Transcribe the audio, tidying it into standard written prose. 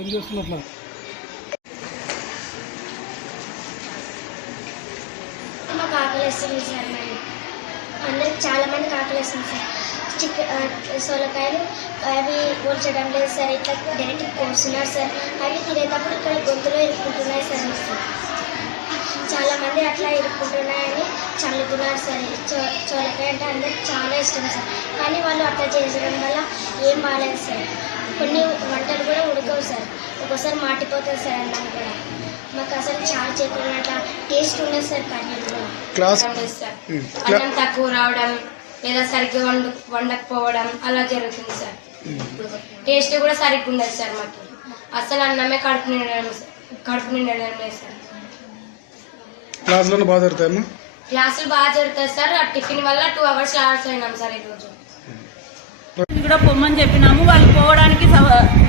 ఏం చేస్తున్నట్లా మాకు ఆకలిస్తుంది సార్. మరి అందరికి చాలా మందికి ఆకలిస్తుంది సార్. సొరకాయలు అవి పోల్చడం లేదు సార్. ఇట్లా డైరెక్ట్ కోస్తున్నారు సార్. అవి తినేటప్పుడు ఇక్కడ గొంతులో ఇరుక్కుంటున్నాయి సార్. చాలా మంది అట్లా ఇరుక్కుంటున్నాయని చల్లుతున్నారు సార్. సొరకాయ అంటే అందరికి చాలా ఇష్టం సార్. కానీ వాళ్ళు అట్లా చేసడం వల్ల ఏం బాగాలేదు సార్. కొన్ని వంటలు కూడా ఉడకవు సార్. ఒక్కోసారి మాటిపోతుంది సార్. అన్నం కూడా మాకు అసలు చాలా చేతున్నట్ల టేస్ట్ ఉండదు సార్. కర్రీ కూడా సార్ అన్నం తక్కువ రావడం లేదా సరిగ్గా వండకపోవడం అలా జరుగుతుంది సార్. టేస్ట్ కూడా సరిగ్గా ఉండదు సార్. మాకు అసలు అన్నమే కడుపు నిండడం లేదు సార్. క్లాసులు బాగా జరుగుతాయమ్మా? క్లాసులు బాగా జరుగుతాయి సార్. ఆ టిఫిన్ వల్ల 2 hours లాస్ అయినాం సార్ ఈరోజు. కూడా పొమ్మని చెప్పినాము. వాళ్ళు పోవడానికి